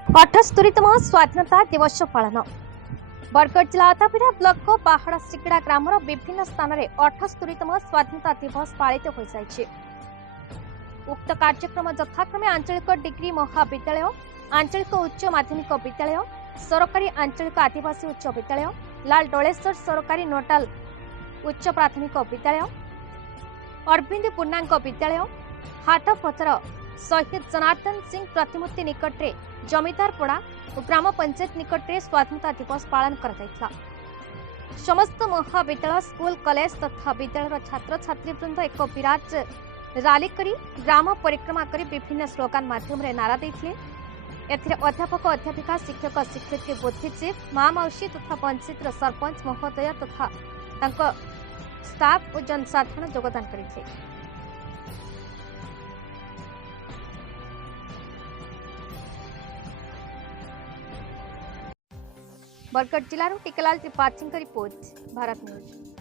अठस्तरीतम स्वाधीनता दिवस पालन बरगढ़ जिला अताबिरा ब्लॉक पहाड़ सिकड़ा ग्रामर विभिन्न स्थान में 78तम स्वाधीनता दिवस पालित हो जाइए। उक्त कार्यक्रम यथाक्रमे आंचलिक डिग्री महाविद्यालय, आंचलिक उच्च माध्यमिक विद्यालय, सरकारी आंचलिक आदिवासी उच्च विद्यालय, लाल डोलेश्वर सरकारी नोडाल उच्च प्राथमिक विद्यालय, अरविंद पूर्णांग विद्यालय, हाटपथर शहीद जनार्दन सिंह प्रतिमूर्ति निकट में जमीदारपड़ा और ग्राम पंचायत निकट में स्वाधीनता दिवस पालन कर समस्त महाविद्यालय, स्कूल, कॉलेज तथा विद्यालय छात्र छात्री वृंद एक विराट रैली करी ग्राम परिक्रमा करी विभिन्न स्लोगान माध्यम रे नारा देथिले। एथिरे अध्यापक, अध्यापिका, शिक्षक, शिक्षयित्री, बुद्धिजीवी, माँ मौसी तथा पंचायत सरपंच महोदय तथा तांको स्टाफ और जनसाधारण योगदान करथिले। बरगढ़ जिलार टिकलाल त्रिपाठी रिपोर्ट, भारत न्यूज।